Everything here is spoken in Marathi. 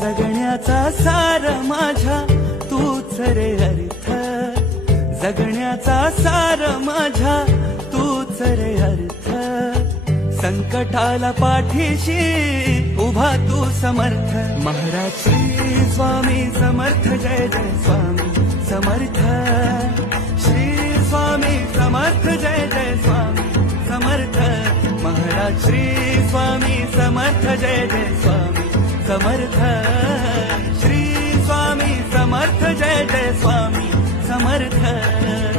जगण्याचा सार माझ्या तूच रे अर्थ, जगण्याचा सार माझ्या तूच रे अर्थ. संकटाला पाठीशी उभा तू समर्थ. महाराज श्री स्वामी समर्थ, जय जय स्वामी समर्थ. श्री स्वामी समर्थ, जय जय स्वामी समर्थ. महाराज श्री स्वामी समर्थ, जय जय स्वामी समर्थ. श्री स्वामी समर्थ, जय जय स्वामी समर्थ.